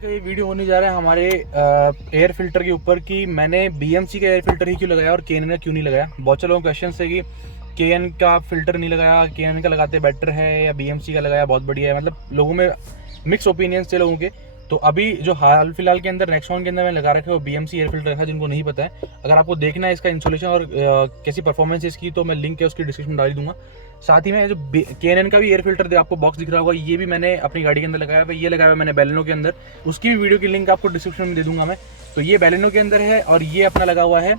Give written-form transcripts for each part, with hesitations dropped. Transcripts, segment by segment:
का ये वीडियो होने जा रहा है हमारे एयर फिल्टर के ऊपर कि मैंने बीएमसी का एयर फिल्टर ही क्यों लगाया और केएन का क्यों नहीं लगाया। बहुत से लोगों को क्वेश्चन है कि केएन का फिल्टर नहीं लगाया, केएन का लगाते बेटर है या बीएमसी का लगाया बहुत बढ़िया है। मतलब लोगों में मिक्स ओपिनियंस थे लोगों के। तो अभी जो हाल फिलहाल के अंदर नेक्सॉन के अंदर मैंने लगा रखा है वो बीएमसी एयर फिल्टर रखा है। जिनको नहीं पता है, अगर आपको देखना है इसका इंस्टॉलेशन और कैसी परफॉर्मेंस है इसकी, तो मैं लिंक है उसकी डिस्क्रिप्शन में डाल दूंगा। साथ ही में जो केएन का भी एयर फिल्टर आपको बॉक्स दिख रहा होगा, ये भी मैंने अपनी गाड़ी के अंदर लगाया है। ये लगाया है मैंने बैलेनो के अंदर, उसकी भी वीडियो की लिंक आपको डिस्क्रिप्शन में दे दूंगा मैं। तो ये बैलेनो के अंदर है और ये अपना लगा हुआ है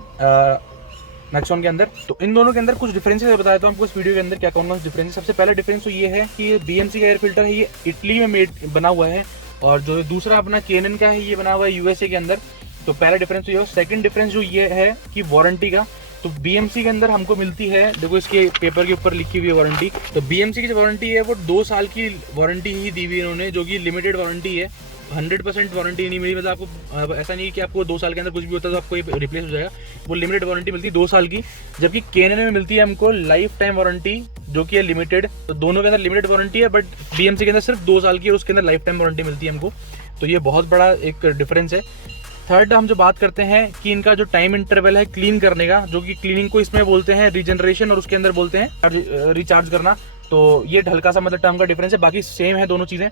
नेक्सॉन के अंदर। तो इन दोनों के अंदर कुछ डिफरेंसेस बताया था आपको इस वीडियो के अंदर क्या कौन कौन से डिफरेंस। सबसे पहला डिफरेंस तो ये है कि ये बीएमसी का एयर फिल्टर है, ये इटली में बना हुआ है, और जो दूसरा अपना केएन का है ये बना हुआ है यूएसए के अंदर। तो पहला डिफरेंस तो ये। सेकंड डिफरेंस जो ये है कि वारंटी का, तो बीएमसी के अंदर हमको मिलती है, देखो इसके पेपर के ऊपर लिखी हुई है वारंटी। तो बीएमसी की जो वारंटी है वो 2 साल की वारंटी ही दी हुई है इन्होंने, जो कि लिमिटेड वारंटी है। 100% वारंटी नहीं मिली, मतलब आपको ऐसा नहीं है कि आपको 2 साल के अंदर कुछ भी होता है तो आपको ये रिप्लेस हो जाएगा। वो लिमिटेड वारंटी मिलती है 2 साल की, जबकि केएन में मिलती है हमको लाइफ टाइम वारंटी जो कि है लिमिटेड। तो दोनों के अंदर लिमिटेड वारंटी है, बट बीएमसी के अंदर सिर्फ 2 साल की है, उसके अंदर लाइफ टाइम वारंटी मिलती है हमको। तो ये बहुत बड़ा एक डिफरेंस है। थर्ड हम जो बात करते हैं कि इनका जो टाइम इंटरवल है क्लीन करने का, जो कि क्लीनिंग को इसमें बोलते हैं रीजनरेशन और उसके अंदर बोलते हैं रिचार्ज करना। तो ये हल्का सा मतलब टर्म का डिफरेंस है, बाकी सेम है दोनों चीज़ें।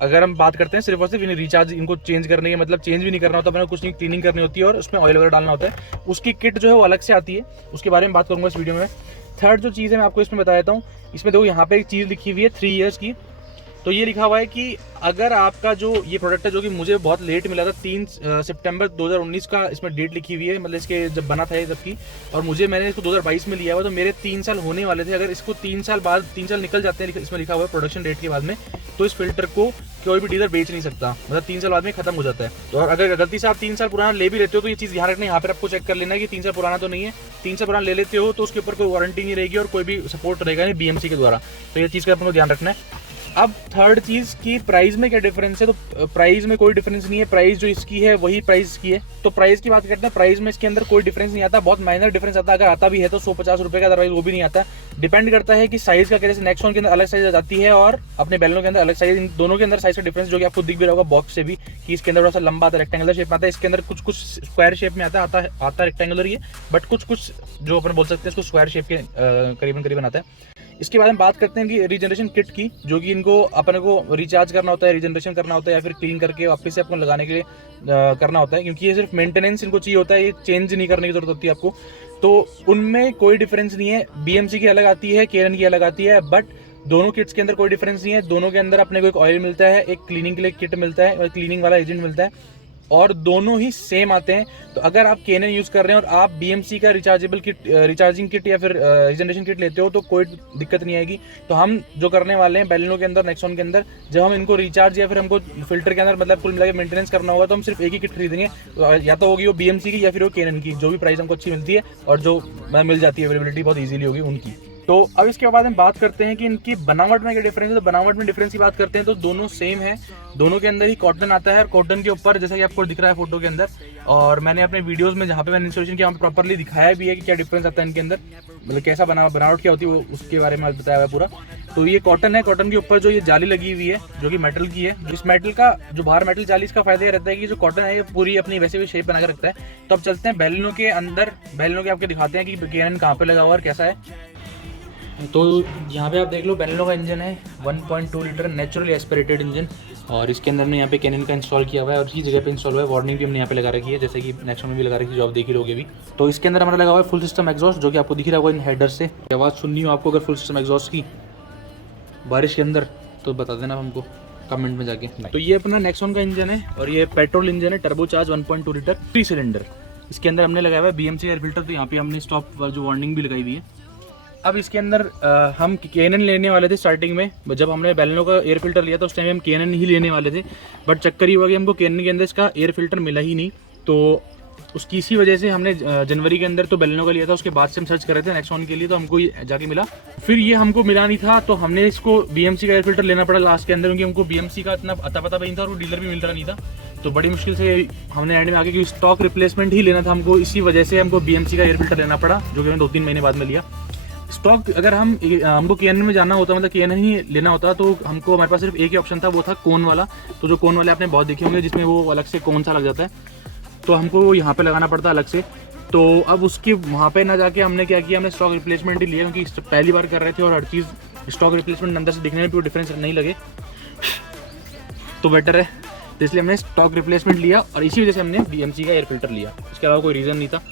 अगर हम बात करते हैं सिर्फ और सिर्फ इन्हें रिचार्ज इनको चेंज करने के, मतलब चेंज भी नहीं करना होता, अपने कुछ नहीं, क्लीनिंग करनी होती है और उसमें ऑयल वगैरह डालना होता है। उसकी किट जो है वो अलग से आती है, उसके बारे में बात करूंगा इस वीडियो में। थर्ड जो चीज़ है मैं आपको इसमें बता देता हूँ। इसमें देखो यहाँ पे एक चीज़ लिखी हुई है 3 ईयर्स की। तो ये लिखा हुआ है कि अगर आपका जो ये प्रोडक्ट है, जो कि मुझे बहुत लेट मिला था, 3 सितंबर 2019 का इसमें डेट लिखी हुई है, मतलब इसके जब बना था ये जब की, और मैंने इसको 2022 में लिया हुआ, तो मेरे 3 साल होने वाले थे। अगर इसको 3 साल बाद 3 साल निकल जाते हैं, इसमें लिखा हुआ है प्रोडक्शन डेट के बाद में, तो इस फिल्टर को कोई भी डीलर बेच नहीं सकता, मतलब 3 साल बाद में खत्म हो जाता है। तो और अगर गलती से आप 3 साल पुराना ले भी लेते हो तो ये चीज़ ध्यान रखना, यहाँ पर आपको चेक कर लेना कि 3 साल पुराना तो नहीं है। 3 साल पुराना ले लेते हो तो उसके ऊपर कोई वारंटी नहीं रहेगी और कोई भी सपोर्ट रहेगा नहीं बीएमसी के द्वारा। तो ये चीज़ का आपको ध्यान रखना है। अब थर्ड चीज़ की प्राइस में क्या डिफरेंस है, तो प्राइस में कोई डिफरेंस नहीं है। प्राइस जो इसकी है वही प्राइस की है। तो प्राइस की बात करते हैं, प्राइस में इसके अंदर कोई डिफरेंस नहीं आता, बहुत माइनर डिफरेंस आता है। अगर आता भी है तो 150 रुपये का, अदरवाइज वो भी नहीं आता। डिपेंड करता है कि साइज़ का, जैसे नेक्सॉन के अंदर अलग साइज आ जाती है और अपने बैलेनो के अंदर अलग साइज, इन दोनों के अंदर साइज का डिफरेंस जो कि आपको दिख भी रहा होगा बॉक्स से भी, कि इसके अंदर थोड़ा सा लंबा आता है, रेक्टेंगुलर शेप में आता है। इसके अंदर कुछ स्क्वायर शेप में आता है रेक्टेंगुलर ही है, बट कुछ जो अपन बोल सकते हैं इसको स्क्वायर शेप के करीबन आता है। इसके बारे में बात करते हैं कि रीजनरेशन किट की, जो कि इनको अपने को रिचार्ज करना होता है, रीजनरेशन करना होता है, या फिर क्लीन करके वापस से आपको लगाने के लिए करना होता है, क्योंकि ये सिर्फ मेंटेनेंस इनको चाहिए होता है, ये चेंज नहीं करने की जरूरत होती है आपको। तो उनमें कोई डिफरेंस नहीं है। बीएमसी की अलग आती है, केएन की अलग आती है, बट दोनों किट्स के अंदर कोई डिफरेंस नहीं है। दोनों के अंदर अपने को एक ऑयल मिलता है, एक क्लीनिंग के लिए किट मिलता है और क्लीनिंग वाला एजेंट मिलता है, और दोनों ही सेम आते हैं। तो अगर आप केएन यूज़ कर रहे हैं और आप बीएमसी का रिचार्जिंग किट या फिर रीजनरेशन किट लेते हो तो कोई दिक्कत नहीं आएगी। तो हम जो करने वाले हैं बैलेनो के अंदर, नेक्सॉन के अंदर, जब हम इनको रिचार्ज या फिर हमको फिल्टर के अंदर मतलब कुल मिला के मेंटेनेंस करना होगा, तो हम सिर्फ एक ही किट खरीदेंगे। तो या तो होगी वो बीएमसी की या फिर वो केएन की, जो भी प्राइस हमको अच्छी मिलती है और जो मिल जाती है, अवेलेबिलिटी बहुत ईजिली होगी उनकी। तो अब इसके बाद हम बात करते हैं कि इनकी बनावट में क्या डिफरेंस है। तो बनावट में डिफरेंस की बात करते हैं तो दोनों सेम है। दोनों के अंदर ही कॉटन आता है, और कॉटन के ऊपर जैसा कि आपको दिख रहा है फोटो के अंदर, और मैंने अपने वीडियोस में जहाँ पे मैंने इंस्टॉलेशन किया वहाँ पे प्रॉपर्ली दिखाया भी है कि क्या डिफरेंस आता है इनके अंदर, मतलब कैसा बनावट क्या होती है वो उसके बारे में बताया हुआ है पूरा। तो ये कॉटन है, कॉटन के ऊपर जो ये जाली लगी हुई है जो कि मेटल की है। इस मेटल का जो बाहर मेटल जाली, इसका फायदा ये रहता है कि जो कॉटन है ये पूरी अपनी वैसे भी शेप बना के रखता है। तो अब चलते हैं बैलेनो के अंदर, बैलेनो के आपको दिखाते हैं कि केएन कहाँ पे लगा हुआ और कैसा है। तो यहाँ पे आप देख लो, बैलेनो का इंजन है 1.2 लीटर नेचुरली एस्पिरेटेड इंजन, और इसके अंदर ने यहाँ पे केएन का इंस्टॉल किया हुआ है और इसी जगह पे इंस्टॉल हुआ है। वार्निंग भी हमने यहाँ पे लगा रखी है, जैसे कि नेक्सॉन में भी लगा रखी है, जो आप देख ही लोगे भी। तो इसके अंदर हमारा लगा हुआ है फुल सिस्टम एग्जॉस्ट, जो कि आपको दिख रहा होगा इन हेडर से। आवाज़ सुननी हो आपको अगर फुल सिस्टम एग्जॉस्ट की बारिश के अंदर, तो बता देना हमको कमेंट में जाके। तो ये अपना नेक्सॉन का इंजन है और ये पेट्रोल इंजन है, टर्बोचार्ज 1.2 लीटर 3 सिलेंडर। इसके अंदर हमने लगाया हुआ है बीएमसी एयर फिल्टर, तो यहाँ पे हमने स्टॉप जो वार्निंग भी लगाई हुई है। अब इसके अंदर हम केएन लेने वाले थे स्टार्टिंग में, जब हमने बैलेनो का एयर फिल्टर लिया था उस टाइम हम केएन ही लेने वाले थे, बट चक्कर ये हुआ कि हमको केएन के अंदर इसका एयर फिल्टर मिला ही नहीं। तो उसकी इसी वजह से हमने जनवरी के अंदर तो बैलेनो का लिया था, उसके बाद से हम सर्च कर रहे थे नेक्सॉन के लिए, तो हमको ये जाके मिला। फिर ये हमको मिला नहीं था, तो हमने इसको बीएमसी का एयर फिल्टर लेना पड़ा लास्ट के अंदर, क्योंकि हमको बीएमसी का इतना अता पता भी नहीं था और वो डीलर भी मिल रहा नहीं था। तो बड़ी मुश्किल से हमने एंड में आके कि स्टॉक रिप्लेसमेंट ही लेना था हमको, इसी वजह से हमको बीएमसी का एयर फिल्टर लेना पड़ा, जो कि हमने 2-3 महीने बाद में लिया। स्टॉक अगर हमको केएनएन में जाना होता, मतलब केएनएन ही लेना होता, तो हमको हमारे पास सिर्फ एक ही ऑप्शन था, वो था कोन वाला। तो जो कोन वाले आपने बहुत देखे होंगे जिसमें वो अलग से कोन सा लग जाता है, तो हमको वो यहाँ पे लगाना पड़ता अलग से। तो अब उसके वहाँ पे ना जाके हमने क्या किया, हमने स्टॉक रिप्लेसमेंट ही लिया, क्योंकि पहली बार कर रहे थे और हर चीज़ स्टॉक रिप्लेसमेंट अंदर से दिखने में भी कोई डिफरेंस नहीं लगे तो बेटर है। तो इसलिए हमने स्टॉक रिप्लेसमेंट लिया और इसी वजह से हमने BMC का एयर फिल्टर लिया, इसके अलावा कोई रीज़न नहीं था।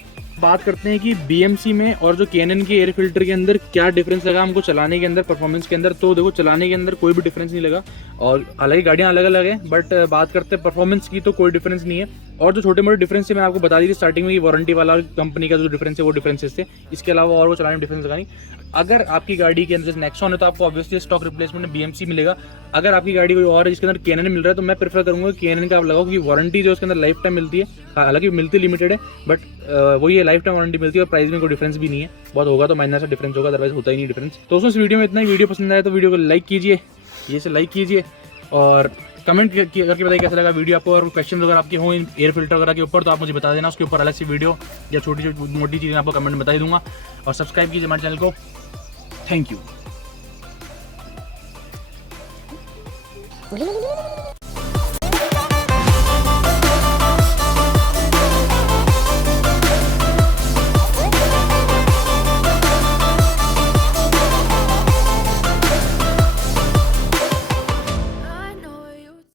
बात करते हैं कि BMC में और जो केएनएन के एयर फिल्टर के अंदर क्या डिफरेंस लगा हमको चलाने के अंदर, परफॉर्मेंस के अंदर। तो देखो चलाने के अंदर कोई भी डिफरेंस नहीं लगा, और हालांकि गाड़ियाँ अलग अलग हैं, बट बात करते हैं परफॉर्मेंस की तो कोई डिफरेंस नहीं है। और जो छोटे मोटे डिफरेंस थे मैं आपको बता दी थी स्टार्टिंग में, वारंटी वाला और कंपनी का जो डिफरेंस है वो डिफरेंसेस थे, इसके अलावा और वो चलाने में डिफरेंस लगा नहीं। अगर आपकी गाड़ी के अंदर नेक्सॉन है तो आपको ऑब्वियसली स्टॉक रिप्लेसमेंट में BMC मिलेगा। अगर आपकी गाड़ी कोई और है जिसके अंदर केएनएन मिल रहा है तो मैं प्रेफर करूंगा केएनएन का आप लगाओ, क्योंकि वारंटी जो उसके अंदर लाइफ टाइम मिलती है, हालांकि मिलती लिमिटेड है, बट वही है, लाइफ टाइम वारंटी मिलती है और प्राइस में कोई डिफरेंस भी नहीं है। बहुत होगा तो माइनर सा डिफरेंस होगा, अदरवाइज होता ही नहीं डिफरेंस। तो दोस्तों इस वीडियो में इतना ही। वीडियो पसंद आया तो वीडियो को लाइक कीजिए, ये से लाइक कीजिए, और कमेंट करके बताइए कैसा लगा वीडियो आपको। और क्वेश्चन अगर आपके हों एयर फिल्टर वगैरह के ऊपर तो आप मुझे बता देना, उसके ऊपर अलग से वीडियो या छोटी छोटी मोटी चीज़ें आपको कमेंट में बता दूंगा। और सब्सक्राइब कीजिए हमारे चैनल को। Thank you.